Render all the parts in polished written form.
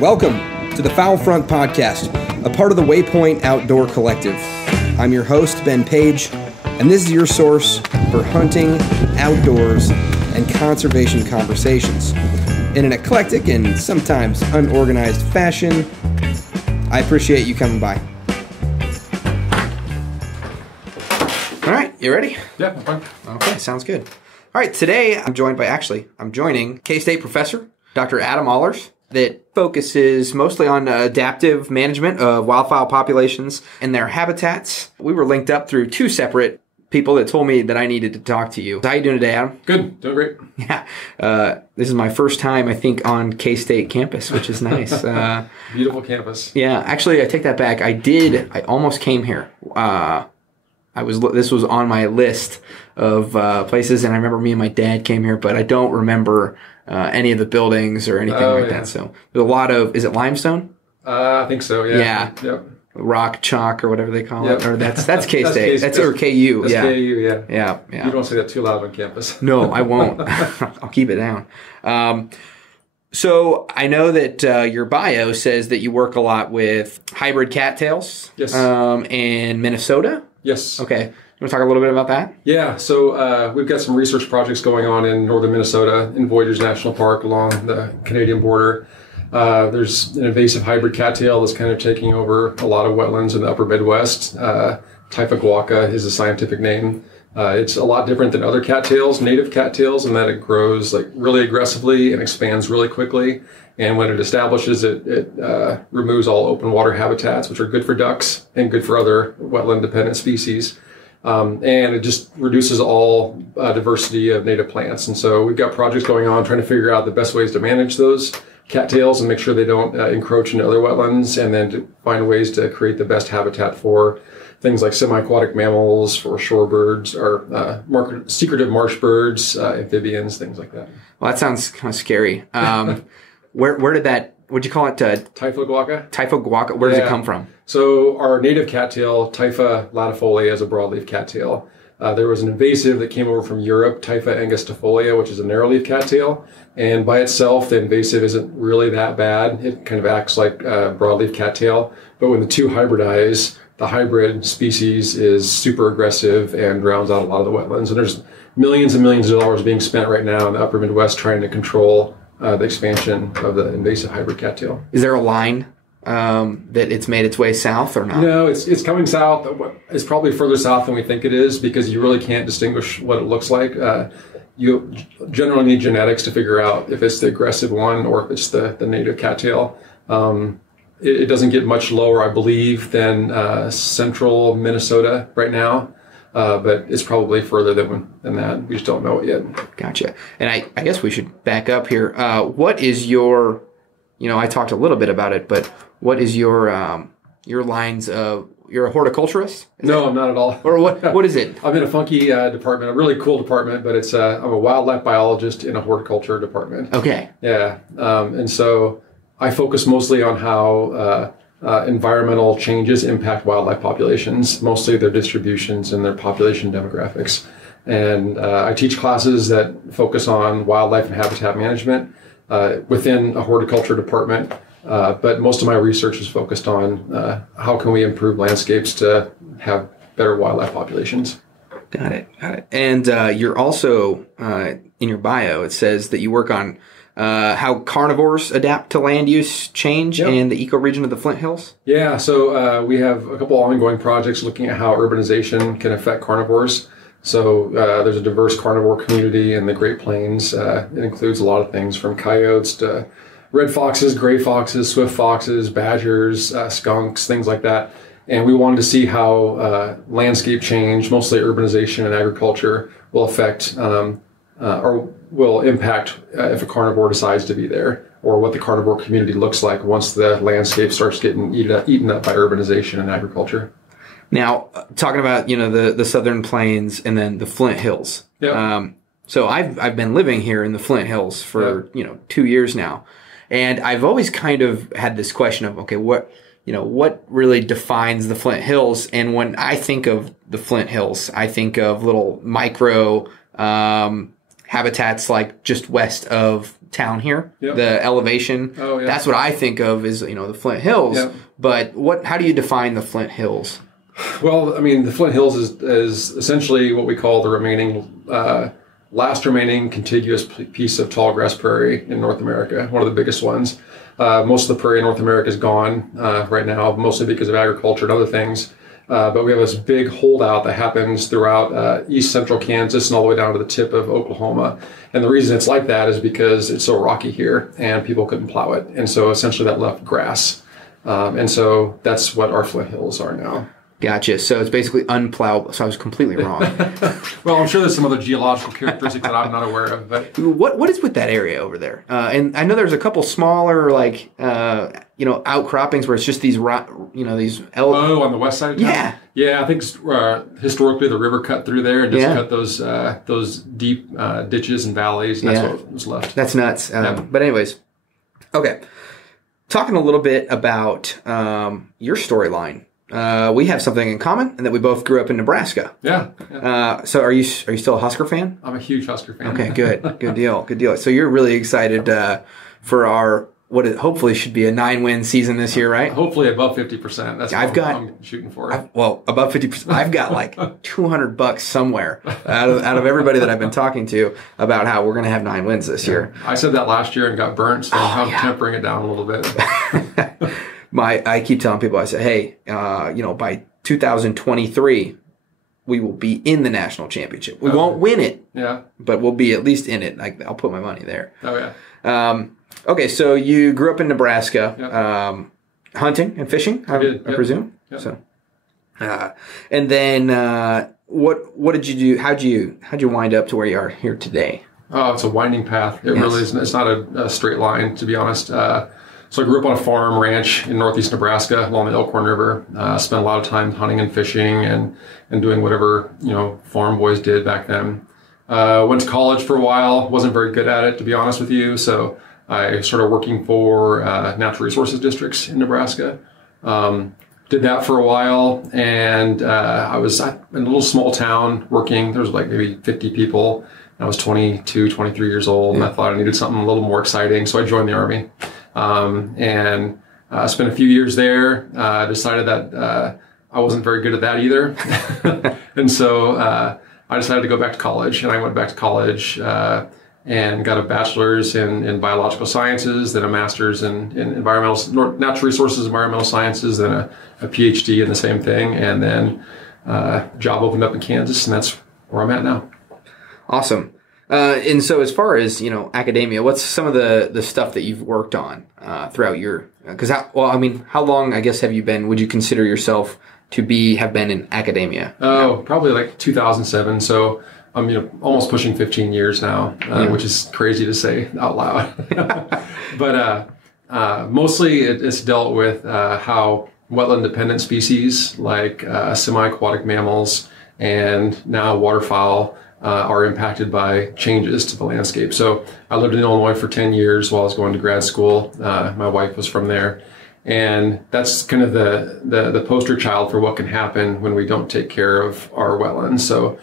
Welcome to the Fowl Front Podcast, a part of the Waypoint Outdoor Collective. I'm your host, Ben Page, and this is your source for hunting, outdoors, and conservation conversations. In an eclectic and sometimes unorganized fashion, I appreciate you coming by. All right, you ready? Yeah, I'm fine. Okay, sounds good. All right, today I'm joining K-State professor, Dr. Adam Ahler, that focuses mostly on adaptive management of wildfowl populations and their habitats. We were linked up through two separate people that told me that I needed to talk to you. How you doing today, Adam? Good, doing great. Yeah, this is my first time, I think, on K-State campus, which is nice. Beautiful campus. Yeah, actually, I take that back. I almost came here. This was on my list of places, and I remember me and my dad came here, but I don't remember any of the buildings or anything that. So there's a lot of, is it limestone? I think so, yeah. Yeah. Yep. Rock chalk or whatever they call it. Or that's K-State. That's or KU. That's Yeah. KU, yeah. Yeah. You don't say that too loud on campus. No, I won't. I'll keep it down. So I know that your bio says that you work a lot with hybrid cattails. Yes. In Minnesota. Yes. Okay. You want to talk a little bit about that? Yeah, so we've got some research projects going on in northern Minnesota in Voyageurs National Park along the Canadian border. There's an invasive hybrid cattail that's kind of taking over a lot of wetlands in the upper Midwest. Typha guaca is the scientific name. It's a lot different than other cattails, native cattails, in that it grows like really aggressively and expands really quickly. And when it establishes, it removes all open water habitats, which are good for ducks and good for other wetland-dependent species. And it just reduces all diversity of native plants. And so we've got projects going on trying to figure out the best ways to manage those cattails and make ssure they don't encroach into other wetlands, and then to find ways to create the best habitat for things like semi-aquatic mammals, for shorebirds, or secretive marsh birds, amphibians, things like that. Well, that sounds kind of scary. Where did that, what'd you call it? Typha guaca? Typha guaca. Where does it come from? So our native cattail, Typha latifolia, is a broadleaf cattail. There was an invasive that came over from Europe, Typha angustifolia, which is a narrowleaf cattail. And by itself, the invasive isn't really that bad. It kind of acts like a broadleaf cattail. But when the two hybridize, the hybrid species is super aggressive and drowns out a lot of the wetlands. And there's millions and millions of dollars being spent right now in the upper Midwest trying to control the expansion of the invasive hybrid cattail. Is there a line that it's made its way south or not? No, it's coming south. It's probably further south than we think it is, because you really can't distinguish what it looks like. You generally need genetics to figure out if it's the aggressive one or if it's the native cattail. It doesn't get much lower, I believe, than central Minnesota right now. But it's probably further than that. We just don't know it yet. Gotcha. And I guess we should back up here. What is your, I talked a little bit about it, but what is your lines of, you're a horticulturist? No, I'm not at all. Or what is it? I'm in a funky department, a really cool department, but it's I'm a wildlife biologist in a horticulture department. Okay. Yeah. And so I focus mostly on how environmental changes impact wildlife populations, mostly their distributions and their population demographics. And I teach classes that focus on wildlife and habitat management within a horticulture department. But most of my research is focused on how can we improve landscapes to have better wildlife populations. Got it. And you're also, in your bio, it says that you work on how carnivores adapt to land use change in the ecoregion of the Flint Hills? Yeah, so we have a couple ongoing projects looking at how urbanization can affect carnivores. So there's a diverse carnivore community in the Great Plains. It includes a lot of things from coyotes to red foxes, gray foxes, swift foxes, badgers, skunks, things like that. And we wanted to see how landscape change, mostly urbanization and agriculture, will affect or will impact if a carnivore decides to be there, or what the carnivore community looks like once the landscape starts getting eaten up by urbanization and agriculture. Now, talking about, the Southern Plains and then the Flint Hills. Yep. So I've been living here in the Flint Hills for, 2 years now. And I've always kind of had this question of, okay, what really defines the Flint Hills? And when I think of the Flint Hills, I think of little micro habitats like just west of town here, the elevation. Oh, yeah. That's what I think of as, the Flint Hills. Yep. But how do you define the Flint Hills? Well, I mean, the Flint Hills is essentially what we call the last remaining contiguous piece of tall grass prairie in North America, one of the biggest ones. Most of the prairie in North America is gone right now, mostly because of agriculture and other things. But we have this big holdout that happens throughout east central Kansas and all the way down to the tip of Oklahoma. And the reason it's like that is because it's so rocky here and people couldn't plow it. And so essentially that left grass. And so that's what our Flint Hills are now. Gotcha. So it's basically unplowable. So I was completely wrong. Well, I'm sure there's some other geological characteristics that I'm not aware of. But what is with that area over there? And I know there's a couple smaller outcroppings where it's just these on the west side of town? Yeah. I think historically the river cut through there and just cut those deep ditches and valleys, and that's what was left. That's nuts. But anyways, okay. Talking a little bit about your storyline. We have something in common, and that we both grew up in Nebraska. Yeah. So are you still a Husker fan? I'm a huge Husker fan. Okay, good deal. So you're really excited for our hopefully should be a 9-win season this year, right? Hopefully above 50%. That's what I'm shooting for. Above 50%. I've got like $200 somewhere out of everybody that I've been talking to about how we're going to have 9 wins this year. I said that last year and got burnt, so I'm tempering it down a little bit. I keep telling people, I say, hey, by 2023, we will be in the national championship. We won't win it, but we'll be at least in it. I'll put my money there. Oh, yeah. Okay, so you grew up in Nebraska, hunting and fishing, I presume. Yep. So, and then what did you do? How'd you wind up to where you are here today? Oh, it's a winding path. It really isn't. It's not a straight line, to be honest. So I grew up on a farm ranch in northeast Nebraska along the Elkhorn River. Spent a lot of time hunting and fishing and doing whatever, farm boys did back then. Went to college for a while. Wasn't very good at it, to be honest with you. So I started working for natural resources districts in Nebraska. Did that for a while, and I was in a little small town working. There was like maybe 50 people. I was 22, 23 years old, and I thought I needed something a little more exciting. So I joined the Army. And spent a few years there, decided that I wasn't very good at that either. And so I decided to go back to college, and I went back to college and got a bachelor's in biological sciences, then a master's in natural resources, environmental sciences, then a PhD in the same thing, and then a job opened up in Kansas, and that's where I'm at now. Awesome. And so as far as, academia, what's some of the stuff that you've worked on throughout your, how long, I guess, would you consider yourself to have been in academia? Oh, probably like 2007. So I'm, almost pushing 15 years now, which is crazy to say out loud. But mostly it's dealt with how wetland-dependent species like semi-aquatic mammals and now waterfowl are impacted by changes to the landscape. So I lived in Illinois for 10 years while I was going to grad school. My wife was from there. And that's kind of the poster child for what can happen when we don't take care of our wetlands. So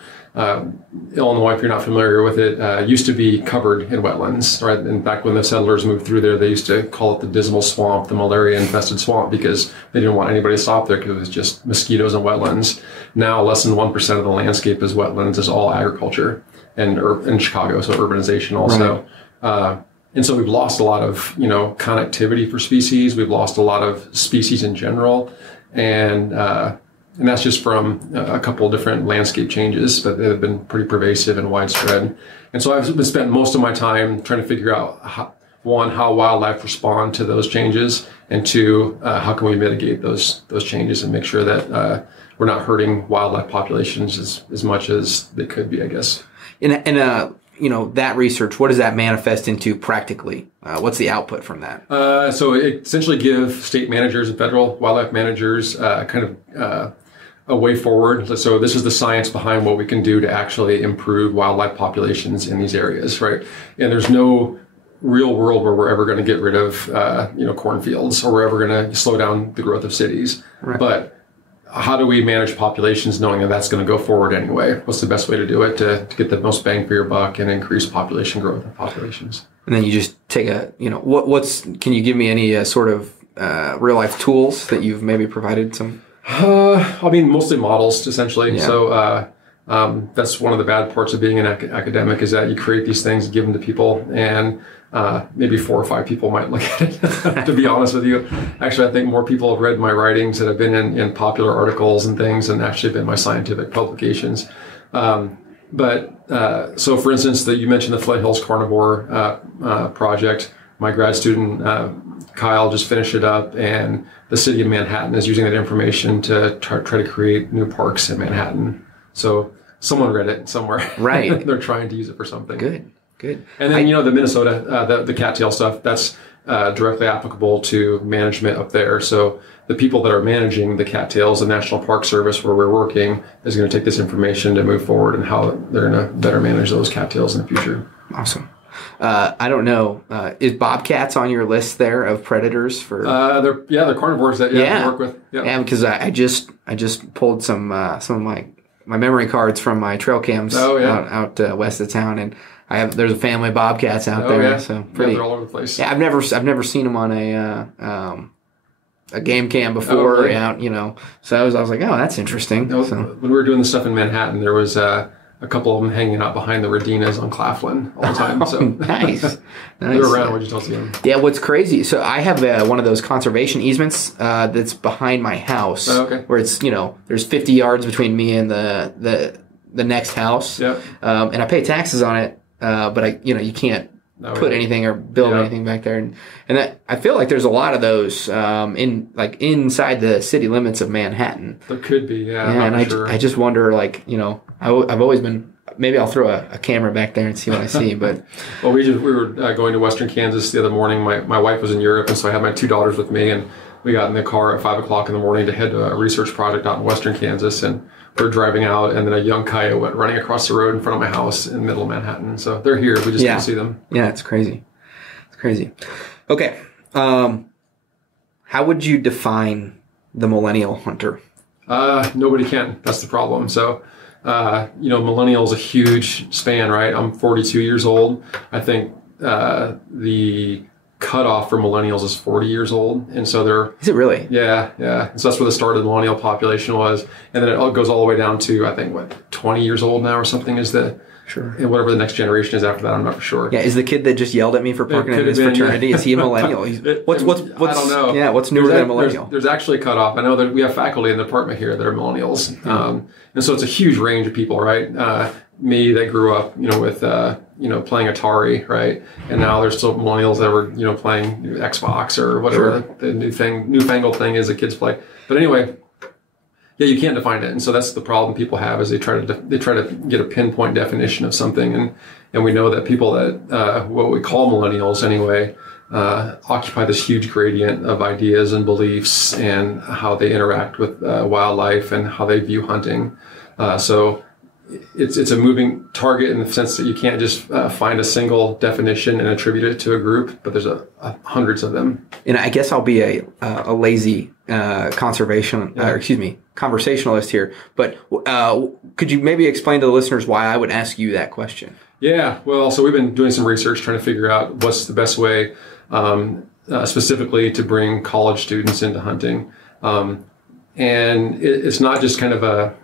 Illinois, if you're not familiar with it, used to be covered in wetlands, right? In fact, when the settlers moved through there, they used to call it the dismal swamp, the malaria-infested swamp, because they didn't want anybody to stop there because it was just mosquitoes and wetlands. Now, less than 1% of the landscape is wetlands, is all agriculture, and in Chicago, so urbanization also. Right. And so we've lost a lot of, connectivity for species. We've lost a lot of species in general, and that's just from a couple of different landscape changes, but they've been pretty pervasive and widespread. And so I've spent most of my time trying to figure out, how wildlife respond to those changes, and two, how can we mitigate those changes and make sure that we're not hurting wildlife populations as much as they could be, I guess. That research, what does that manifest into practically? What's the output from that? So it essentially give state managers and federal wildlife managers a way forward. So this is the science behind what we can do to actually improve wildlife populations in these areas, right? And there's no real world where we're ever going to get rid of, cornfields, or we're ever going to slow down the growth of cities. Right. But how do we manage populations knowing that that's going to go forward anyway? What's the best way to do it to get the most bang for your buck and increase population growth of populations? And then you just can you give me any sort of real life tools that you've maybe provided some? I mean, mostly models, essentially. Yeah. So that's one of the bad parts of being an academic is that you create these things, give them to people, and maybe 4 or 5 people might look at it, to be honest with you. Actually, I think more people have read my writings that have been in popular articles and things and actually been my scientific publications. So for instance, you mentioned the Flint Hills Carnivore project. My grad student, Kyle, just finished it up, and the city of Manhattan is using that information to try to create new parks in Manhattan. So someone read it somewhere. Right. They're trying to use it for something. Good. And then, the Minnesota, the cattail stuff, that's directly applicable to management up there. So the people that are managing the cattails, the National Park Service where we're working, is going to take this information to move forward and how they're going to better manage those cattails in the future. Awesome. I don't know. Is bobcats on your list there of predators for? They're carnivores that we work with. Yeah, because I just pulled some of my memory cards from my trail cams out west of town, and there's a family of bobcats out there. Yeah. So pretty. They're all over the place. Yeah, I've never seen them on a game cam before. Oh, really? So I was like, oh, that's interesting. When we were doing the stuff in Manhattan, there was a couple of them hanging out behind the Radinas on Claflin all the time. So nice. They're around when you don't see them. Yeah, what's crazy? So I have one of those conservation easements that's behind my house, where it's there's 50 yards between me and the next house. Yeah. And I pay taxes on it, but you can't put anything or build anything back there, and that, I feel like there's a lot of those inside the city limits of Manhattan. There could be, yeah. And I just wonder, I've always been. Maybe I'll throw a camera back there and see what I see. But well, we were going to Western Kansas the other morning. My wife was in Europe, and so I had my 2 daughters with me, and we got in the car at 5 o'clock in the morning to head to a research project out in Western Kansas, and we're driving out, and then a young coyote went running across the road in front of my house in the middle of Manhattan. So they're here. We just can't see them. Yeah, it's crazy. Okay. How would you define the millennial hunter? Nobody can. That's the problem. So, millennial is a huge span, right? I'm 42 years old. I think the cutoff for millennials is 40 years old, and so Is it really? Yeah. And so that's where the start of the millennial population was, and then it goes all the way down to, I think, 20 years old now or something is the. Sure. And whatever the next generation is after that, I'm not for sure. Yeah, is the kid that just yelled at me for parking in his fraternity, is he a millennial? What's I don't know. Yeah, what's newer than a millennial? There's actually a cutoff. I know that we have faculty in the department here that are millennials. And so it's a huge range of people, right? Me that grew up, with, playing Atari, right? And now there's still millennials that were, playing Xbox or whatever the newfangled thing is that kids play. But anyway, yeah, you can't define it, and so that's the problem people have is they try to get a pinpoint definition of something, and we know that people that what we call millennials anyway occupy this huge gradient of ideas and beliefs and how they interact with wildlife and how they view hunting. So it's a moving target in the sense that you can't just find a single definition and attribute it to a group, but there's hundreds of them. And I guess I'll be a lazy conversationalist here, but could you maybe explain to the listeners why I would ask you that question? Yeah, well, so we've been doing some research trying to figure out what's the best way specifically to bring college students into hunting. And it's not just kind of a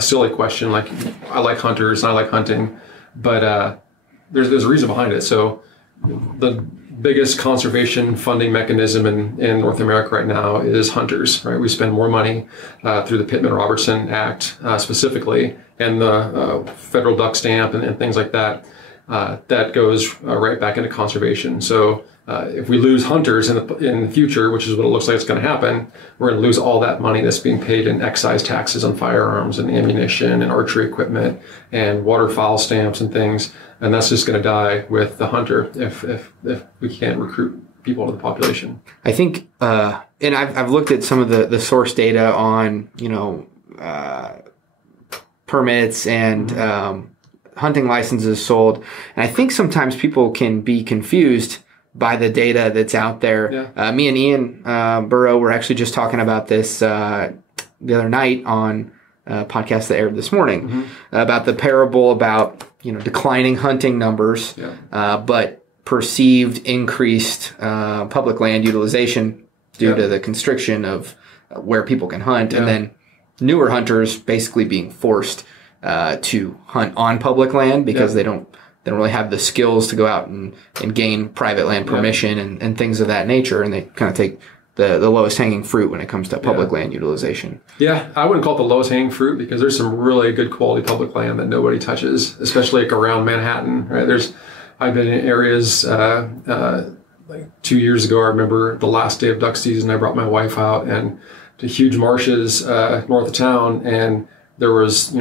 silly question like I like hunters and I like hunting, but there's a reason behind it. So the biggest conservation funding mechanism in North America right now is hunters, right? We spend more money through the Pittman-Robertson Act specifically, and the federal duck stamp and things like that. That goes right back into conservation. So if we lose hunters in the future, which is what it looks like it's going to happen, we're going to lose all that money that's being paid in excise taxes on firearms and ammunition and archery equipment and waterfowl stamps and things. And that's just going to die with the hunter if we can't recruit people to the population. I think, and I've looked at some of the source data on, permits and hunting licenses sold. And I think sometimes people can be confused by the data that's out there. Yeah. Me and Ian Burrow were actually just talking about this the other night on a podcast that aired this morning about the parable about declining hunting numbers, but perceived increased public land utilization due to the constriction of where people can hunt, and then newer hunters basically being forced to hunt on public land because they don't really have the skills to go out and gain private land permission and things of that nature, and they kind of take the lowest hanging fruit when it comes to public land utilization. Yeah, I wouldn't call it the lowest hanging fruit because there's some really good quality public land that nobody touches, especially like around Manhattan, right? I've been in areas like 2 years ago. I remember the last day of duck season, I brought my wife out and to huge marshes north of town, and there was,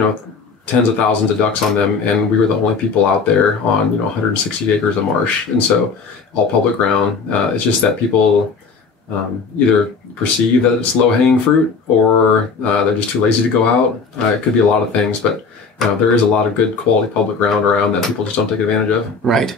tens of thousands of ducks on them, and we were the only people out there on 160 acres of marsh, and so all public ground. It's just that people either perceive that it's low-hanging fruit, or they're just too lazy to go out. It could be a lot of things, but there is a lot of good quality public ground around that people just don't take advantage of. Right.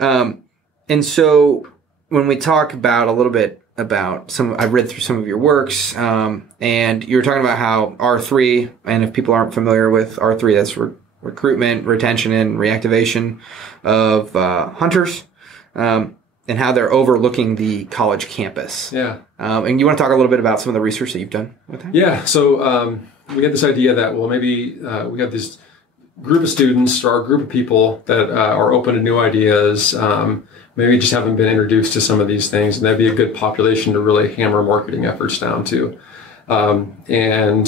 And so when we talk about a little bit about I've read through some of your works, and you were talking about how R3, and if people aren't familiar with R3, that's recruitment, retention, and reactivation of hunters, and how they're overlooking the college campus. Yeah. And you want to talk a little bit about some of the research that you've done with that? Yeah. So we had this idea that, well, maybe we have this group of students or a group of people that are open to new ideas, maybe just haven't been introduced to some of these things, and that'd be a good population to really hammer marketing efforts down to. And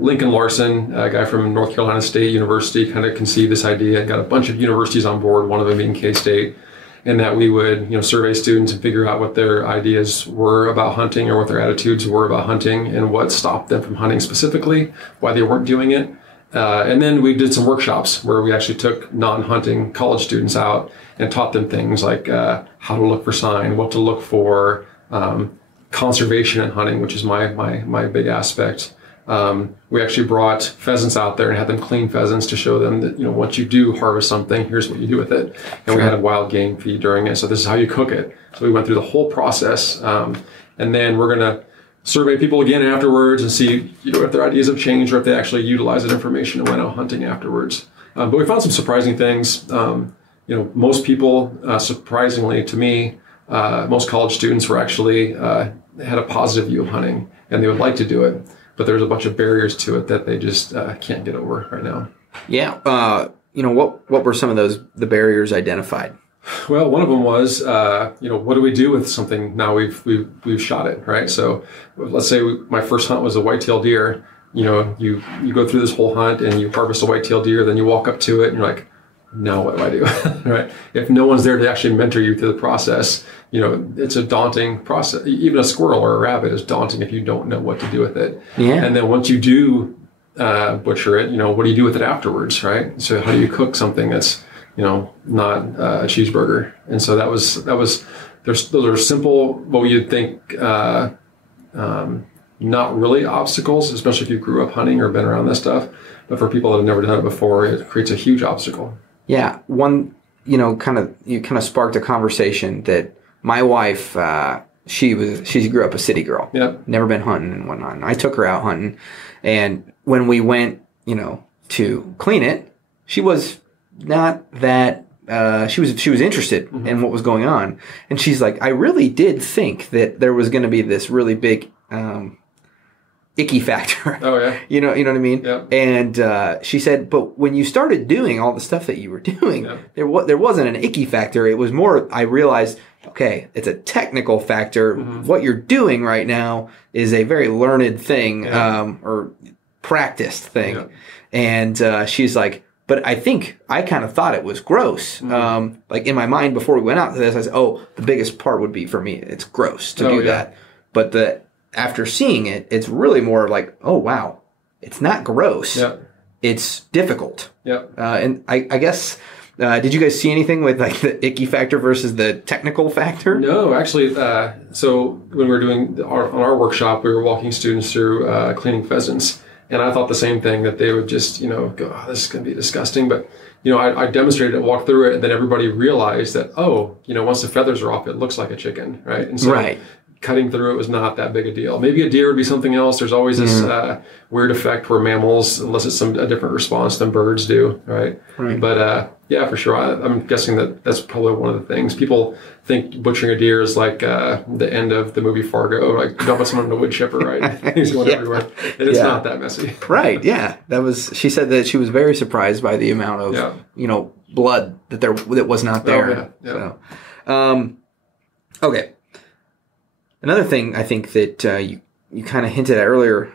Lincoln Larson, a guy from North Carolina State University, kind of conceived this idea, got a bunch of universities on board, one of them being K-State, and that we would, survey students and figure out what their ideas were about hunting or what their attitudes were about hunting and what stopped them from hunting specifically, why they weren't doing it. And then we did some workshops where we actually took non-hunting college students out and taught them things like how to look for sign, what to look for, conservation in hunting, which is my big aspect. We actually brought pheasants out there and had them clean pheasants to show them that, once you do harvest something, here's what you do with it. And we had a wild game feed during it. So this is how you cook it. So we went through the whole process. And then we're going to survey people again afterwards and see, if their ideas have changed or if they actually utilized that information and went out hunting afterwards. But we found some surprising things. Most people, surprisingly to me, most college students were actually had a positive view of hunting and they would like to do it, but there's a bunch of barriers to it that they just can't get over right now. Yeah. What were some of the barriers identified? Well, one of them was, what do we do with something now we've shot it, right? So let's say my first hunt was a whitetail deer. You go through this whole hunt and you harvest a whitetail deer, then you walk up to it and you're like, now what do I do, right? If no one's there to actually mentor you through the process, it's a daunting process. Even a squirrel or a rabbit is daunting if you don't know what to do with it. Yeah. And then once you do butcher it, what do you do with it afterwards, right? So how do you cook something that's not a cheeseburger? And so those are simple, what you'd think, not really obstacles, especially if you grew up hunting or been around this stuff. But for people that have never done it before, it creates a huge obstacle. Yeah. One, you kind of sparked a conversation that my wife, she grew up a city girl. Yep. Never been hunting and whatnot. And I took her out hunting, and when we went, to clean it, she was not that. She was interested in what was going on, and she's like, I really did think that there was going to be this really big icky factor. Oh yeah. You know what I mean? Yeah. And she said, but when you started doing all the stuff that you were doing, there wasn't an icky factor. It was more, I realized, okay, it's a technical factor. Mm-hmm. What you're doing right now is a very learned thing, or practiced thing. Yeah. And she's like, but I think I kind of thought it was gross. Mm-hmm. Like in my mind before we went out to this, I said, the biggest part would be for me, it's gross to do that. But after seeing it, it's really more like, oh, wow, it's not gross. Yep. It's difficult. Yep. And I guess, did you guys see anything with like the icky factor versus the technical factor? No, actually. So when we were doing on our workshop, we were walking students through cleaning pheasants. And I thought the same thing, that they would just, go, this is going to be disgusting. But, I demonstrated it, walked through it, and then everybody realized that, once the feathers are off, it looks like a chicken, right? And so cutting through it was not that big a deal. Maybe a deer would be something else. There's always this weird effect where mammals elicit a different response than birds do, right? But Yeah, for sure. I'm guessing that's probably one of the things. People think butchering a deer is like the end of the movie Fargo, like dumping someone in a wood chipper, right? He's going everywhere. And it's not that messy. Right, yeah. She said that she was very surprised by the amount of, blood that was not there. Oh, yeah. So, okay. Another thing I think that you kind of hinted at earlier,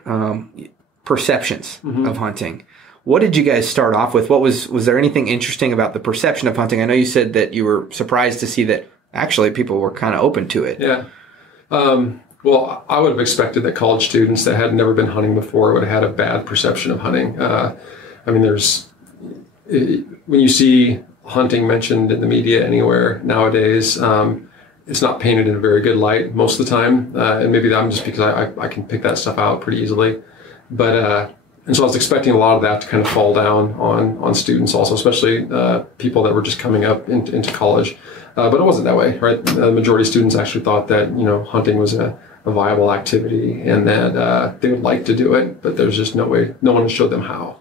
perceptions of hunting. What did you guys start off with? Was there anything interesting about the perception of hunting? I know you said that you were surprised to see that actually people were kind of open to it. Yeah. Well, I would have expected that college students that had never been hunting before would have had a bad perception of hunting. I mean, when you see hunting mentioned in the media anywhere nowadays, it's not painted in a very good light most of the time. And maybe I'm just because I can pick that stuff out pretty easily. But, and so I was expecting a lot of that to kind of fall down on students also, especially people that were just coming up into college. But it wasn't that way, right? The majority of students actually thought that, hunting was a viable activity and that they would like to do it, but there's just no way, no one showed them how.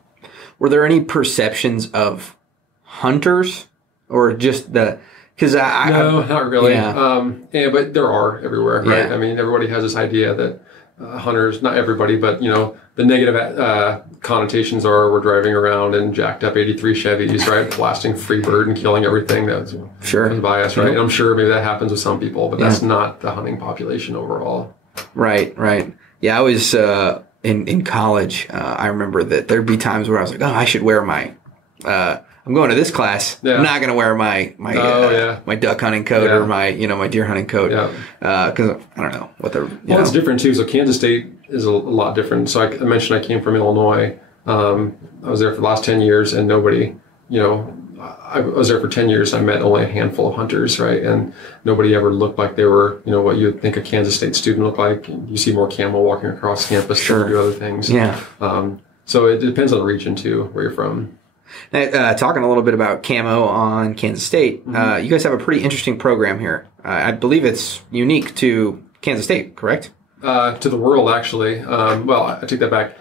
Were there any perceptions of hunters or just because No, not really. Yeah. But there are everywhere, right? Yeah. I mean, everybody has this idea that hunters, not everybody, but the negative connotations are we're driving around in jacked up 83 Chevys, right? Blasting free bird and killing everything. That's bias, right? And I'm sure maybe that happens with some people, but that's not the hunting population overall. Right. Yeah, I was in college. I remember that there'd be times where I was like, oh, I should wear my I'm going to this class. Yeah. I'm not going to wear my duck hunting coat or my deer hunting coat because I don't know what the. It's different too. So Kansas State is a lot different. So I mentioned I came from Illinois. I was there for the last 10 years, and nobody, I was there for 10 years. I met only a handful of hunters, right? And nobody ever looked like they were, what you would think a Kansas State student looked like. You see more camel walking across campus than you do other things. Yeah. So it depends on the region too, where you're from. Now, talking a little bit about camo on Kansas State, you guys have a pretty interesting program here. I believe it's unique to Kansas State, correct? To the world, actually. Well, I take that back.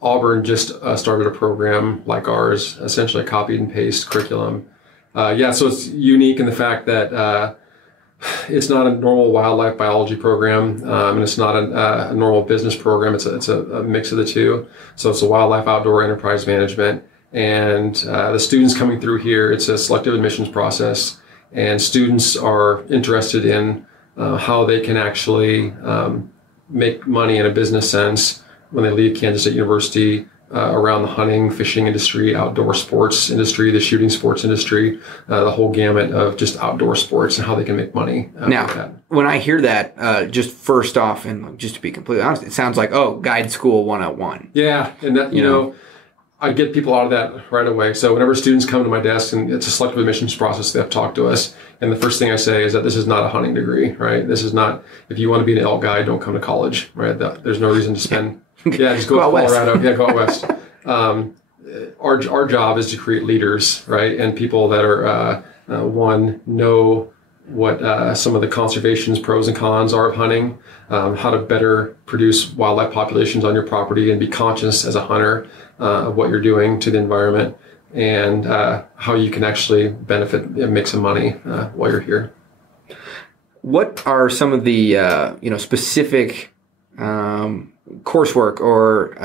Auburn just started a program like ours, essentially a copy and paste curriculum. So it's unique in the fact that it's not a normal wildlife biology program, and it's not a normal business program. It's a mix of the two. So it's a wildlife outdoor enterprise management. And the students coming through here, it's a selective admissions process, and students are interested in how they can actually make money in a business sense when they leave Kansas State University around the hunting, fishing industry, outdoor sports industry, the shooting sports industry, the whole gamut of just outdoor sports and how they can make money. Now, when I hear that, just first off, and just to be completely honest, it sounds like, guide school 101. Yeah, and that, you know I get people out of that right away. So whenever students come to my desk, and it's a selective admissions process, they have to talk to us. And the first thing I say is that this is not a hunting degree, right? This is not, if you want to be an elk guide, don't come to college, right? There's no reason to spend, just go to Colorado. Go out west. Our job is to create leaders, right? And people that are, know what some of the conservation's pros and cons are of hunting, how to better produce wildlife populations on your property and be conscious as a hunter of what you're doing to the environment, and how you can actually benefit and make some money while you're here. What are some of the specific coursework or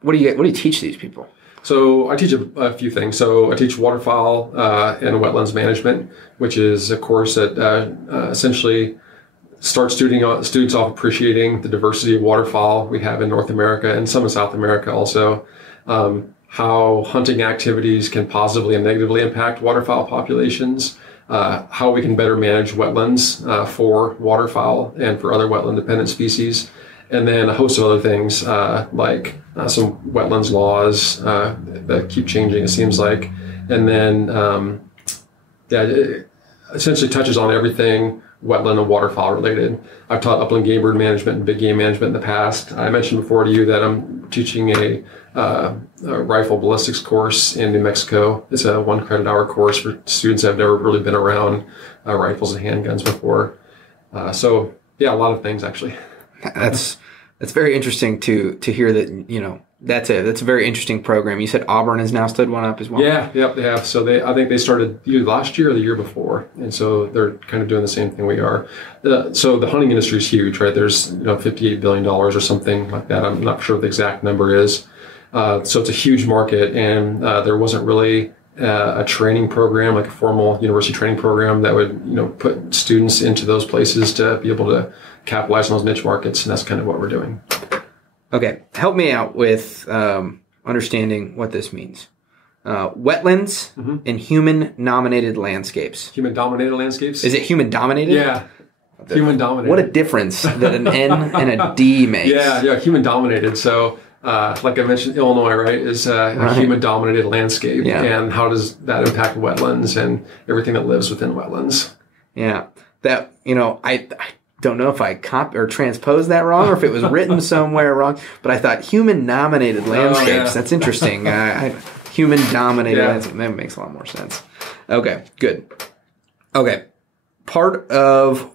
what do you teach these people? So I teach a few things. So I teach waterfowl and wetlands management, which is a course that essentially starts students off appreciating the diversity of waterfowl we have in North America and some in South America also, how hunting activities can positively and negatively impact waterfowl populations, how we can better manage wetlands for waterfowl and for other wetland-dependent species, and then a host of other things like some wetlands laws that keep changing, it seems like. And then, it essentially touches on everything wetland and waterfowl related. I've taught upland game bird management and big game management in the past. I mentioned before to you that I'm teaching a rifle ballistics course in New Mexico. It's a 1 credit hour course for students that have never really been around rifles and handguns before. A lot of things actually. That's very interesting to hear that That's a very interesting program. You said Auburn has now stood one up as well. Yeah, yep, they have. So I think they started either last year or the year before, and so they're kind of doing the same thing we are. So the hunting industry is huge, right? There's $58 billion or something like that. I'm not sure what the exact number is. So it's a huge market, and there wasn't really a training program, like a formal university training program that would put students into those places to be able to capitalize on those niche markets, and that's kind of what we're doing. Okay, help me out with understanding what this means. Wetlands and human-nominated landscapes. Human-dominated landscapes? Is it human-dominated? Yeah, human-dominated. What a difference that an N and a D makes. Yeah, human-dominated. So, like I mentioned, Illinois, right, is a human-dominated landscape. Yeah. And how does that impact wetlands and everything that lives within wetlands? Yeah, that, I don't know if I transposed that wrong or if it was written somewhere wrong, but I thought human-nominated landscapes. That's interesting. Human-dominated landscapes. That makes a lot more sense. Okay, good. Okay, part of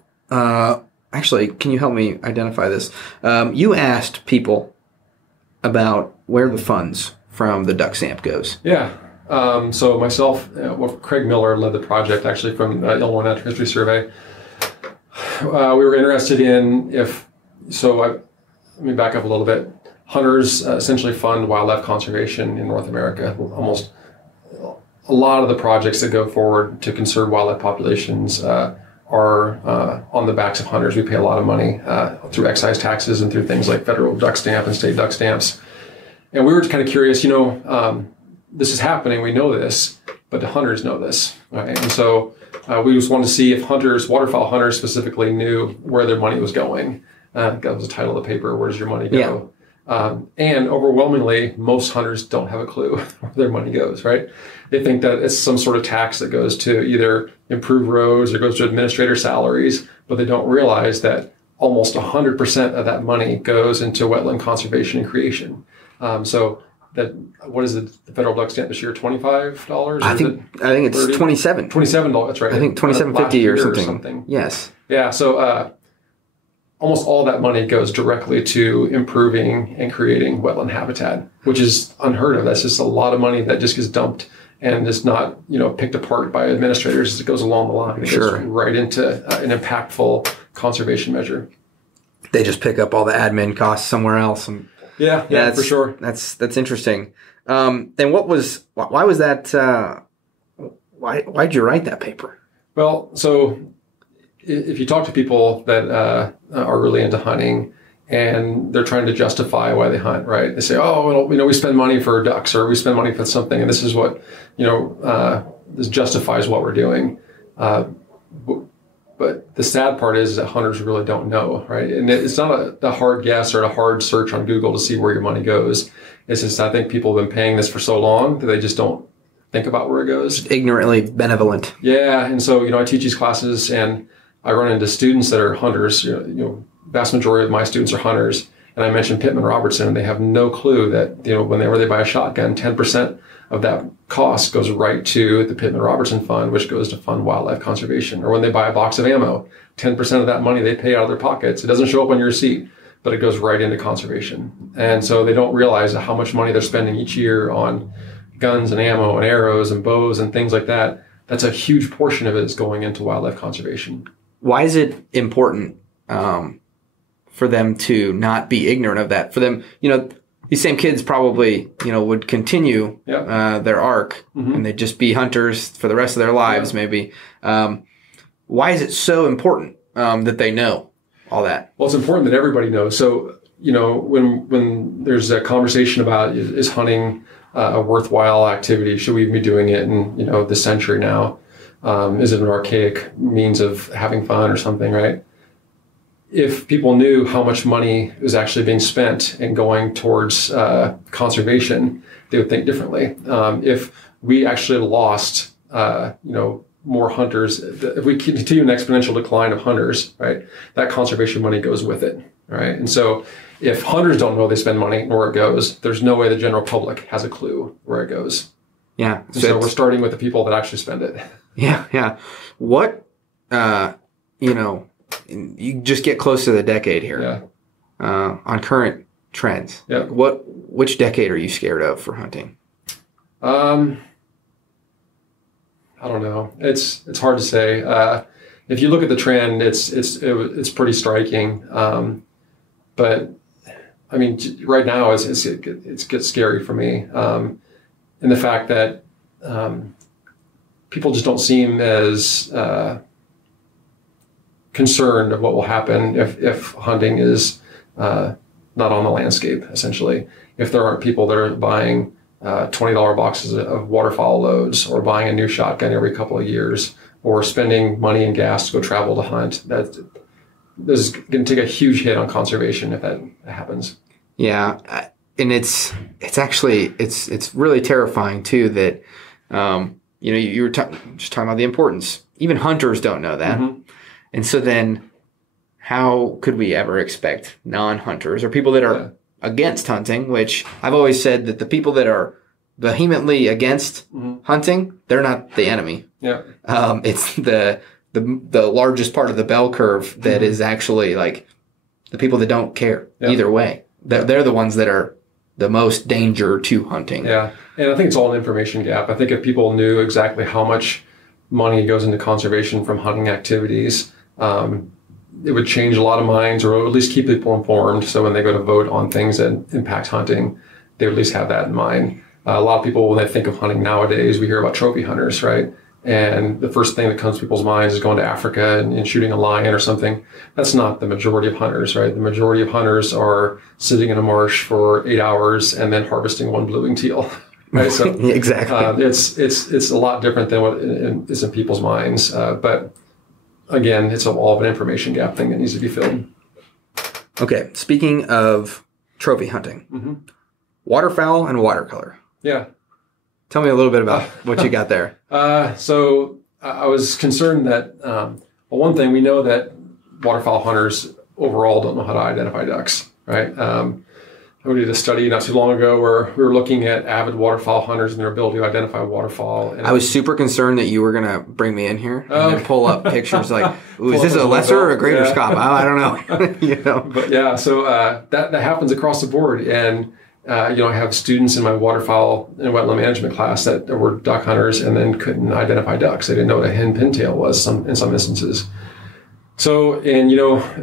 actually, can you help me identify this? You asked people about where the funds from the duck stamp goes. Yeah. So myself, Craig Miller led the project actually from Illinois Natural History Survey. We were interested in let me back up a little bit. Hunters essentially fund wildlife conservation in North America. Almost a lot of the projects that go forward to conserve wildlife populations are on the backs of hunters. We pay a lot of money through excise taxes and through things like federal duck stamp and state duck stamps. And we were kind of curious, this is happening, we know this, but the hunters know this, right? And so we just wanted to see if waterfowl hunters specifically, knew where their money was going. That was the title of the paper, Where Does Your Money Go? Yeah. And overwhelmingly, most hunters don't have a clue where their money goes, right? They think that it's some sort of tax that goes to either improve roads or goes to administrator salaries, but they don't realize that almost 100% of that money goes into wetland conservation and creation. What is the federal duck stamp this year? $25? I think it's $27. $27. That's right. I think $27.50 or something. Yes. Yeah. So almost all that money goes directly to improving and creating wetland habitat, which is unheard of. That's just a lot of money that just gets dumped and is not picked apart by administrators as it goes along the line. It goes right into an impactful conservation measure. They just pick up all the admin costs somewhere else. Yeah, for sure. That's interesting. And why was that? Why'd you write that paper? Well, so if you talk to people that are really into hunting and they're trying to justify why they hunt, right? They say, oh, we spend money for ducks or we spend money for something, and this is what this justifies what we're doing. But the sad part is that hunters really don't know, right? And it's not a hard guess or a hard search on Google to see where your money goes. It's just, I think people have been paying this for so long that they just don't think about where it goes. Just ignorantly benevolent. Yeah. And so, I teach these classes and I run into students that are hunters. Vast majority of my students are hunters. And I mentioned Pittman Robertson, and they have no clue that, whenever they buy a shotgun, 10% of that cost goes right to the Pittman Robertson Fund, which goes to fund wildlife conservation. Or when they buy a box of ammo, 10% of that money they pay out of their pockets. It doesn't show up on your receipt, but it goes right into conservation. And so they don't realize how much money they're spending each year on guns and ammo and arrows and bows and things like that. That's a huge portion of it is going into wildlife conservation. Why is it important for them to not be ignorant of that? For them, these same kids probably, would continue their arc and they'd just be hunters for the rest of their lives, maybe. Why is it so important that they know all that? Well, it's important that everybody knows. So, when there's a conversation about is hunting a worthwhile activity, should we be doing it in, this century now? Is it an archaic means of having fun or something, right? If people knew how much money is actually being spent and going towards conservation, they would think differently. If we actually lost, more hunters, if we continue an exponential decline of hunters, right, that conservation money goes with it, right? And so if hunters don't know they spend money and where it goes, there's no way the general public has a clue where it goes. Yeah. So we're starting with the people that actually spend it. Yeah. What, you just get close to the decade here. Yeah. On current trends. Yeah. Which decade are you scared of for hunting? I don't know. It's hard to say. If you look at the trend, it's pretty striking. But I mean, right now it gets scary for me. And the fact that people just don't seem as concerned of what will happen if hunting is not on the landscape, essentially. If there aren't people that are buying $20 boxes of waterfowl loads, or buying a new shotgun every couple of years, or spending money and gas to go travel to hunt, this is going to take a huge hit on conservation if that happens. Yeah, and it's actually it's really terrifying too that you were just talking about the importance. Even hunters don't know that, and so then how could we ever expect non-hunters or people that are against hunting? Which I've always said that the people that are vehemently against hunting, they're not the enemy. Yeah, it's the largest part of the bell curve that is actually like the people that don't care either way. They're the ones that are the most danger to hunting. Yeah, and I think it's all an information gap. I think if people knew exactly how much money goes into conservation from hunting activities, it would change a lot of minds, or at least keep people informed. So when they go to vote on things that impact hunting, they would at least have that in mind. A lot of people, when they think of hunting nowadays, we hear about trophy hunters, right? And the first thing that comes to people's minds is going to Africa and shooting a lion or something. That's not the majority of hunters, right? The majority of hunters are sitting in a marsh for 8 hours and then harvesting one blue-winged teal, right? So exactly. It's a lot different than what is in people's minds. But again, it's all of an information gap thing that needs to be filled. Okay, speaking of trophy hunting, waterfowl and watercolor. Yeah. Tell me a little bit about what you got there. So I was concerned that, one thing, we know that waterfowl hunters overall don't know how to identify ducks, right? We did a study not too long ago where we were looking at avid waterfowl hunters and their ability to identify waterfowl. And I was super concerned that you were going to bring me in here and then pull up pictures like, ooh, is this a lesser or a greater scope? I don't know. But yeah, so that happens across the board. And I have students in my waterfowl and wetland management class that were duck hunters and then couldn't identify ducks. They didn't know what a hen pintail was in some instances. So, and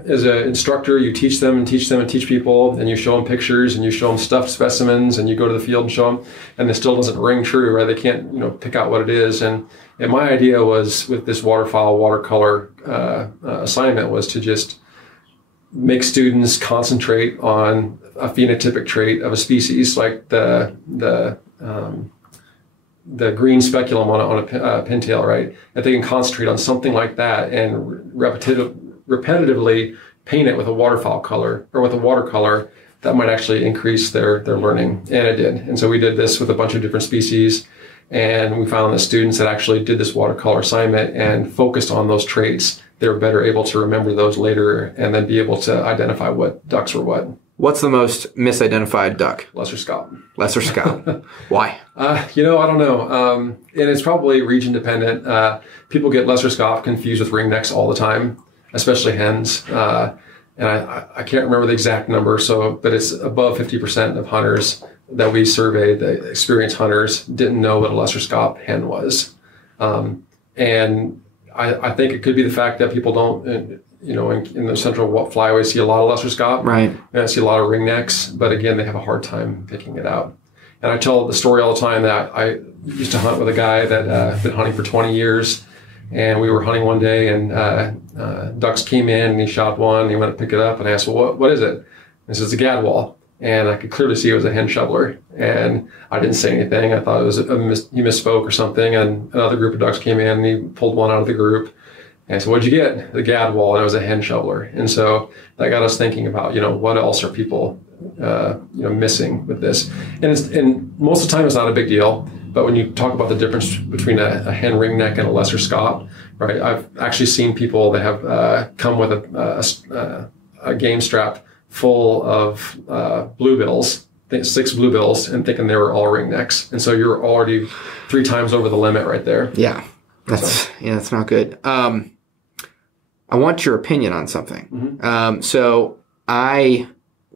as an instructor, you teach them and teach people, and you show them pictures and you show them stuffed specimens, and you go to the field and show them, and it still doesn't ring true, right? They can't, pick out what it is. And my idea was, with this waterfowl watercolor assignment, was to just make students concentrate on a phenotypic trait of a species, like the green speculum on a pintail, right? If they can concentrate on something like that and repetitively paint it with a waterfowl color or with a watercolor, that might actually increase their learning. And it did. And so we did this with a bunch of different species, and we found that students that actually did this watercolor assignment and focused on those traits, they were better able to remember those later and then be able to identify what ducks were what. What's the most misidentified duck? Lesser scaup. Lesser scaup. Why? I don't know. And it's probably region dependent. People get lesser scaup confused with ringnecks all the time, especially hens. And I can't remember the exact number, but it's above 50% of hunters that we surveyed, the experienced hunters, didn't know what a lesser scaup hen was. And I think it could be the fact that people don't, in the central flyway, see a lot of lesser scaup. Right. And I see a lot of ringnecks, but again, they have a hard time picking it out. And I tell the story all the time that I used to hunt with a guy that had been hunting for 20 years. And we were hunting one day, and ducks came in, and he shot one, and he went to pick it up, and I asked, well, what is it? And he says, it's a gadwall. And I could clearly see it was a hen shoveler. And I didn't say anything. I thought it was he misspoke or something. And another group of ducks came in, and he pulled one out of the group. And I said, what'd you get? The gadwall. And it was a hen shoveler. And so that got us thinking about, what else are people, missing with this? And most of the time it's not a big deal. But when you talk about the difference between a hen ringneck and a lesser scaup, right? I've actually seen people that have come with a game strap full of bluebills, 6 bluebills, and thinking they were all ringnecks. And so you're already 3 times over the limit right there. Yeah, that's not good. I want your opinion on something. Mm-hmm. So I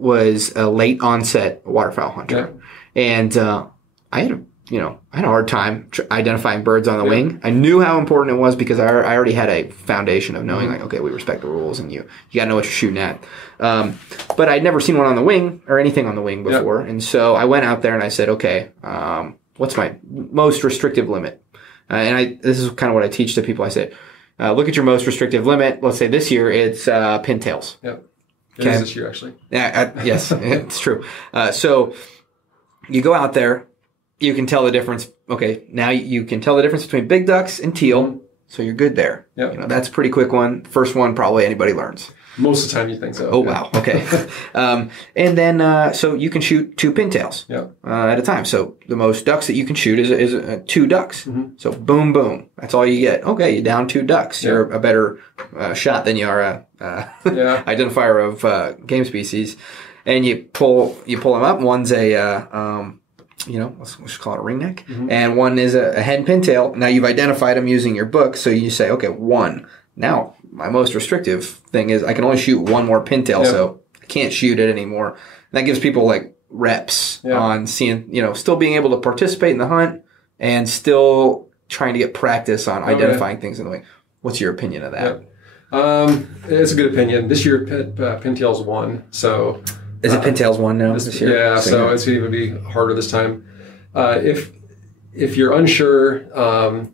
was a late onset waterfowl hunter, and I had a hard time identifying birds on the wing. I knew how important it was because I already had a foundation of knowing, like, okay, we respect the rules, and you got to know what you're shooting at. But I'd never seen one on the wing or anything on the wing before, and so I went out there and I said, okay, what's my most restrictive limit? This is kind of what I teach to people. I said, look at your most restrictive limit. Let's say this year it's pintails. Yep. It is this year, actually. Yeah. Yes, it's true. So you go out there. You can tell the difference. Okay, now you can tell the difference between big ducks and teal, so you're good there. Yep. That's a pretty quick one. First one, probably anybody learns. Most of the time you think so. Oh, wow. Okay. And then, so you can shoot 2 pintails at a time. So the most ducks that you can shoot is 2 ducks. Mm-hmm. So boom, boom. That's all you get. Okay, you're down 2 ducks. You're a better shot than you are a identifier of game species. And you pull them up. One's a... let's call it a ringneck. Mm-hmm. And one is a hen pintail. Now you've identified them using your book. So you say, okay, 1. Now, my most restrictive thing is I can only shoot 1 more pintail, so I can't shoot it anymore. And that gives people like reps on seeing, still being able to participate in the hunt and still trying to get practice on identifying things in the wing. What's your opinion of that? It's a good opinion. This year, pintails won. So is it pintails won now this year? Yeah, so it's going to be harder this time. If you're unsure,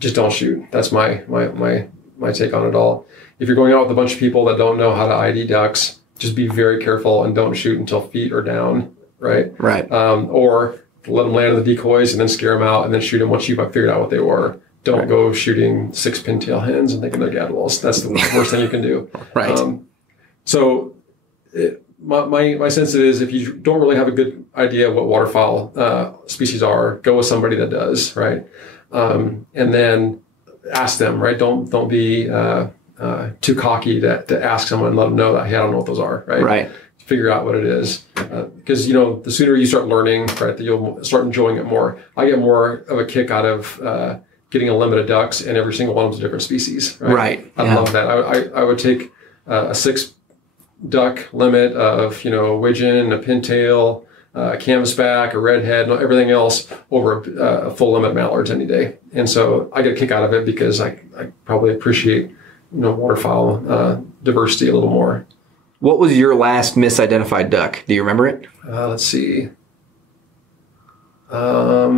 just don't shoot. That's my take on it all. If you're going out with a bunch of people that don't know how to ID ducks, just be very careful and don't shoot until feet are down, right? Right. Or let them land in the decoys and then scare them out and then shoot them once you've figured out what they were. Don't go shooting 6 pintail hens and thinking they're gadwalls. That's the worst thing you can do. Right. My sense is if you don't really have a good idea of what waterfowl species are, go with somebody that does, right? And then ask them, right? Don't be too cocky to ask someone and let them know that, hey, I don't know what those are, right? Right. Figure out what it is. Because, the sooner you start learning, right, you'll start enjoying it more. I get more of a kick out of getting a limit of ducks, and every single one is a different species, right? Right. I love that. I would take a 6 duck limit of, a widgeon, a pintail, a canvasback, a redhead, and everything else over a full limit of mallards any day. And so I get a kick out of it because I probably appreciate, waterfowl diversity a little more. What was your last misidentified duck? Do you remember it? Let's see. Oh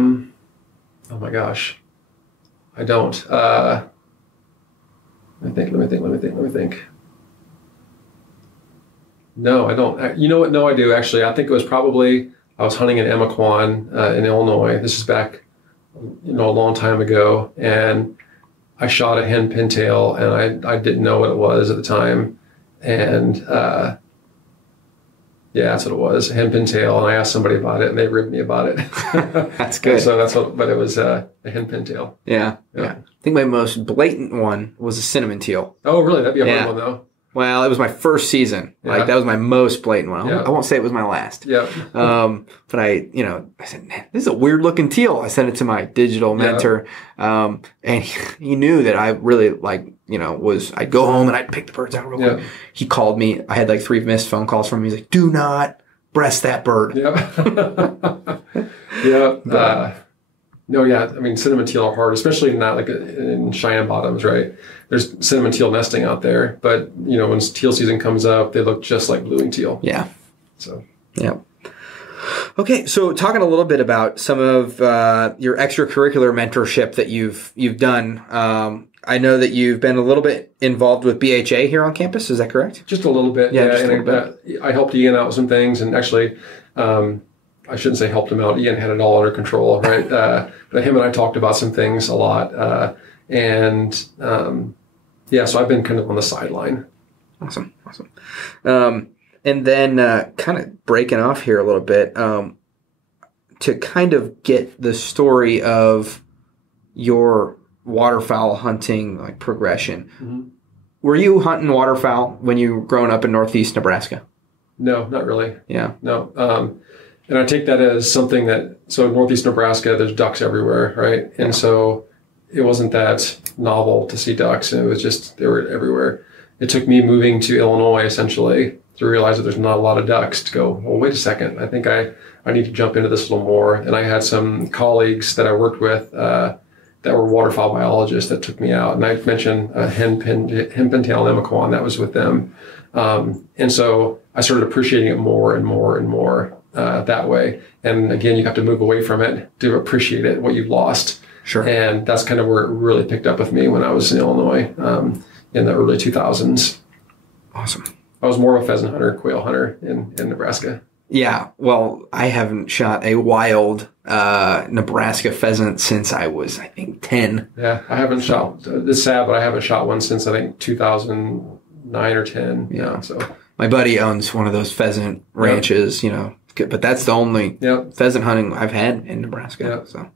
my gosh. I don't. Let me think. No, I don't. You know what? No, I do, actually. I think it was probably, I was hunting in Emaquan in Illinois. This is back, a long time ago. And I shot a hen pintail, and I didn't know what it was at the time. And that's what it was, a hen pintail. And I asked somebody about it, and they ribbed me about it. That's good. So but it was a hen pintail. Yeah. I think my most blatant one was a cinnamon teal. Oh, really? That'd be a hard one, though. Well, it was my first season. Like, that was my most blatant one. I won't say it was my last. Yeah. But I said, man, this is a weird looking teal. I sent it to my digital mentor. And he knew that I really I'd go home and I'd pick the birds out real quick. He called me. I had like 3 missed phone calls from him. He's like, do not breast that bird. I mean, cinnamon teal are hard, especially not like in Cheyenne bottoms, right? There's cinnamon teal nesting out there, but when teal season comes up, they look just like blue-winged teal. Yeah. So. Yeah. Okay, so talking a little bit about some of your extracurricular mentorship that you've done. I know that you've been a little bit involved with BHA here on campus. Is that correct? Just a little bit. Yeah, just a little bit. I helped Ian out with some things, and actually. I shouldn't say helped him out. Ian had it all under control, right? But him and I talked about some things a lot. So I've been kind of on the sideline. Awesome. And then kind of breaking off here a little bit to kind of get the story of your waterfowl hunting progression. Mm-hmm. Were you hunting waterfowl when you were growing up in Northeast Nebraska? No, not really. Yeah. No. And I take that as something so in Northeast Nebraska, there's ducks everywhere, right? And so it wasn't that novel to see ducks, and it was just, they were everywhere. It took me moving to Illinois, essentially, to realize that there's not a lot of ducks to go, well, wait a second, I think I need to jump into this a little more. And I had some colleagues that I worked with that were waterfowl biologists that took me out. And I mentioned henpin tail nemaquan, that was with them. And so I started appreciating it more and more and more that way. And again, you have to move away from it to appreciate it, what you've lost. Sure. And that's kind of where it really picked up with me when I was in Illinois in the early 2000s. Awesome. I was more of a pheasant hunter, quail hunter in Nebraska. Yeah. Well, I haven't shot a wild Nebraska pheasant since I was, I think, 10. Yeah, I haven't shot. It's sad, but I haven't shot one since, I think, 2009 or 10. Yeah. So my buddy owns one of those pheasant ranches, you know, but that's the only pheasant hunting I've had in Nebraska. So,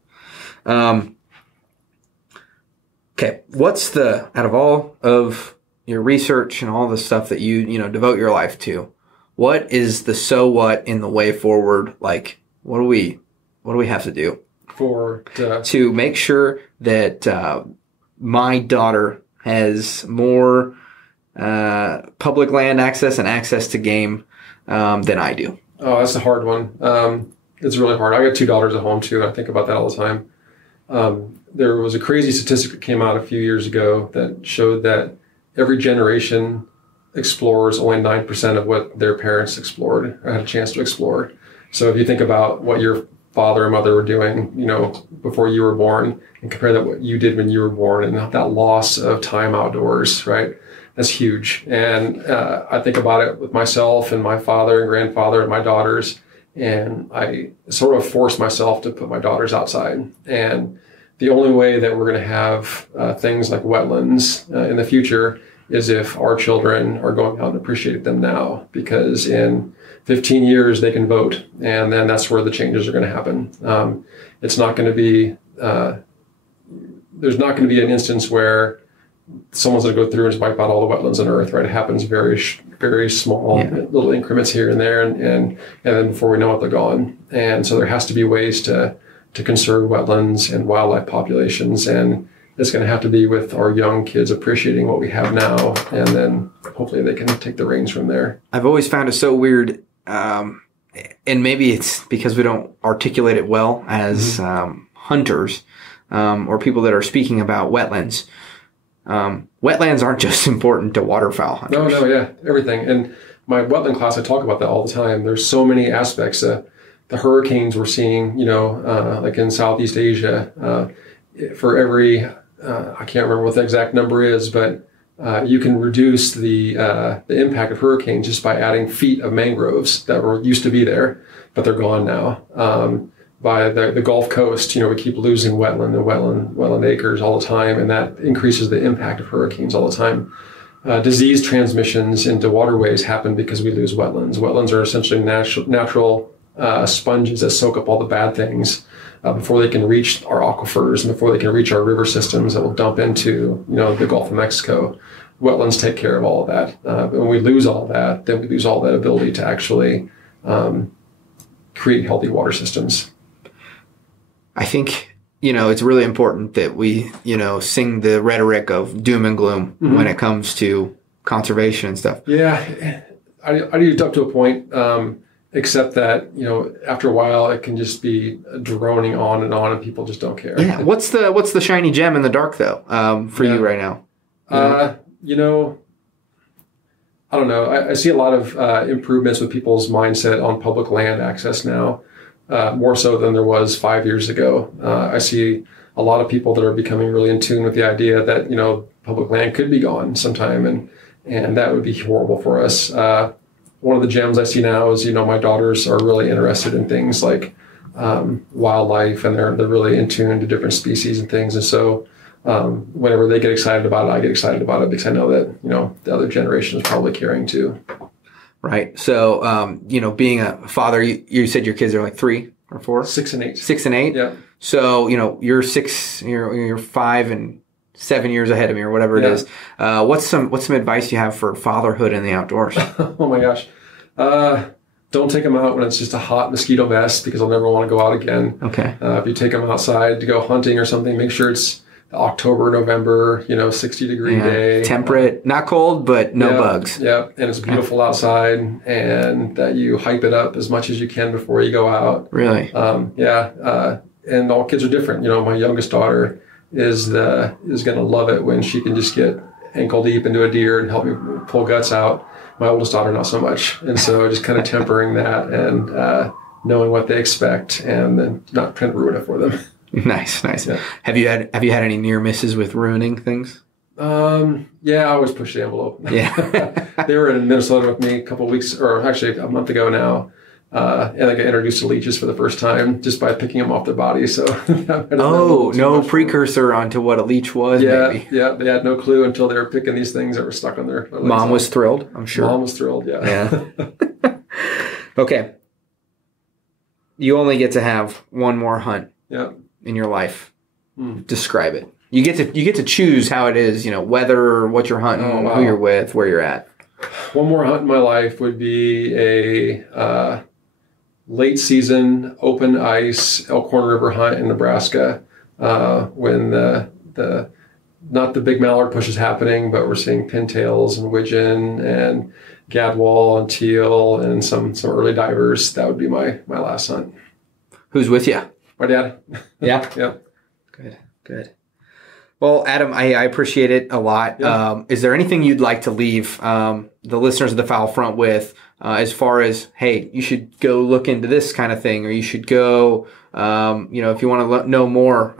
okay, what's out of all of your research and all the stuff that you devote your life to, what is the so what in the way forward? Like, what do we have to do to make sure that my daughter has more public land access and access to game than I do? Oh, that's a hard one. It's really hard. I got 2 daughters at home too, and I think about that all the time. There was a crazy statistic that came out a few years ago that showed that every generation explores only 9% of what their parents explored or had a chance to explore. So if you think about what your father and mother were doing, before you were born, and compare that to what you did when you were born, and that loss of time outdoors, right? That's huge. And I think about it with myself and my father and grandfather and my daughters, and I sort of forced myself to put my daughters outside. And the only way that we're going to have things like wetlands in the future is if our children are going out and appreciating them now, because in 15 years they can vote, and then that's where the changes are going to happen. It's not going to be, there's not going to be an instance where someone's going to go through and just wipe out all the wetlands on Earth, right? It happens very, very small little increments here and there, and then before we know it, they're gone. And so there has to be ways to conserve wetlands and wildlife populations, and it's going to have to be with our young kids appreciating what we have now, and then hopefully they can take the reins from there. I've always found it so weird, and maybe it's because we don't articulate it well as hunters or people that are speaking about wetlands. Wetlands aren't just important to waterfowl hunters. No, yeah, everything. And my wetland class, I talk about that all the time. There's so many aspects. The hurricanes we're seeing, like in Southeast Asia, for every, I can't remember what the exact number is, but you can reduce the impact of hurricanes just by adding feet of mangroves that used to be there, but they're gone now. By the Gulf Coast, we keep losing wetland acres all the time, and that increases the impact of hurricanes all the time. Disease transmissions into waterways happen because we lose wetlands. Wetlands are essentially natural sponges that soak up all the bad things before they can reach our aquifers and before they can reach our river systems that will dump into the Gulf of Mexico. Wetlands take care of all of that. When we lose all of that, then we lose all that ability to actually create healthy water systems. I think, it's really important that we, sing the rhetoric of doom and gloom when it comes to conservation and stuff. Yeah, I do up to a point, except that, after a while it can just be droning on and people just don't care. Yeah. What's the shiny gem in the dark though, for you right now? I don't know. I see a lot of improvements with people's mindset on public land access now. More so than there was 5 years ago. I see a lot of people that are becoming really in tune with the idea that, public land could be gone sometime, and that would be horrible for us. One of the gems I see now is, my daughters are really interested in things like wildlife, and they're really in tune to different species and things. And so whenever they get excited about it, I get excited about it because I know that, the other generation is probably caring too. Right. So, being a father, you said your kids are like 3 or 4? 6 and 8. 6 and 8? Yeah. So, you're 5 and 7 years ahead of me or whatever it is. What's some advice you have for fatherhood in the outdoors? Oh my gosh. Don't take them out when it's just a hot mosquito vest because they'll never want to go out again. Okay. If you take them outside to go hunting or something, make sure October, November, 60-degree day. Temperate, not cold, but no bugs. Yeah, and it's beautiful outside, and that you hype it up as much as you can before you go out. Really? And all kids are different. My youngest daughter is going to love it when she can just get ankle deep into a deer and help me pull guts out. My oldest daughter, not so much. And so just kind of tempering that and knowing what they expect and then not trying to ruin it for them. Nice. Yeah. Have you had any near misses with ruining things? Yeah, I always push the envelope. Yeah. They were in Minnesota with me a couple of weeks, or actually a month ago now. And I got introduced to leeches for the first time just by picking them off their body. So no precursor onto what a leech was. Maybe. Yeah, they had no clue until they were picking these things that were stuck on their legs. Mom was thrilled, I'm sure. Mom was thrilled, yeah. Okay. You only get to have one more hunt in your life. Describe it. You get to choose how it is, weather, what you're hunting, who you're with, where you're at. One more hunt in my life would be a late season open ice Elkhorn River hunt in Nebraska when the not the big mallard push is happening, but we're seeing pintails and widgeon and gadwall and teal and some early divers. That would be my last hunt. Who's with you? My dad. Yeah. Yeah. Good. Well, Adam, I appreciate it a lot. Yeah. Is there anything you'd like to leave the listeners of the Fowl Front with as far as, hey, you should go look into this kind of thing, or you should go, if you want to know more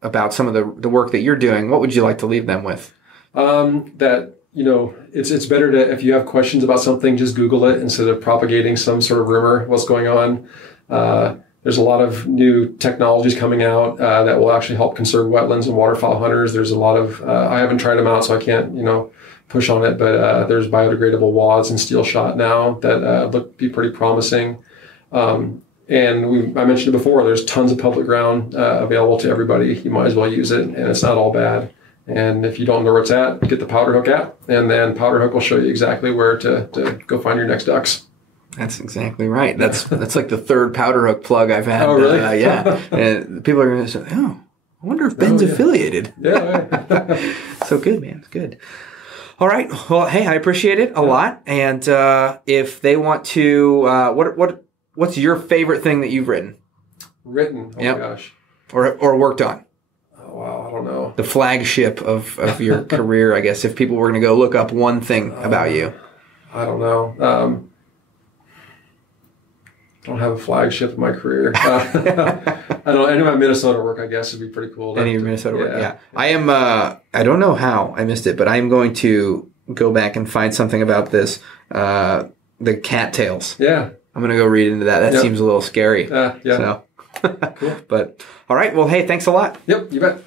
about some of the work that you're doing, what would you like to leave them with? That, it's better to, if you have questions about something, just Google it instead of propagating some sort of rumor, what's going on. There's a lot of new technologies coming out that will actually help conserve wetlands and waterfowl hunters. There's a lot of, I haven't tried them out, so I can't, push on it, but there's biodegradable wads and steel shot now that look be pretty promising. And I mentioned it before, there's tons of public ground available to everybody. You might as well use it, and it's not all bad. And if you don't know where it's at, get the Powder Hook app, and then Powder Hook will show you exactly where to go find your next ducks. That's exactly right. That's like the third Powder Hook plug I've had. Oh, really? Yeah. And people are going to say, I wonder if Ben's affiliated. Yeah. So good, man. It's good. All right. Well, hey, I appreciate it a lot. And if they want to, what's your favorite thing that you've written? Written? Oh, my gosh. Or worked on? Oh, wow. I don't know. The flagship of your career, I guess, if people were going to go look up one thing about you. I don't know. I don't have a flagship in my career. I know my Minnesota work, I guess, would be pretty cool. Any of your Minnesota work, yeah. I am, I don't know how I missed it, but I am going to go back and find something about this, the cattails. Yeah. I'm going to go read into that. That seems a little scary. Yeah. So. Cool. But, all right. Well, hey, thanks a lot. Yep, you bet.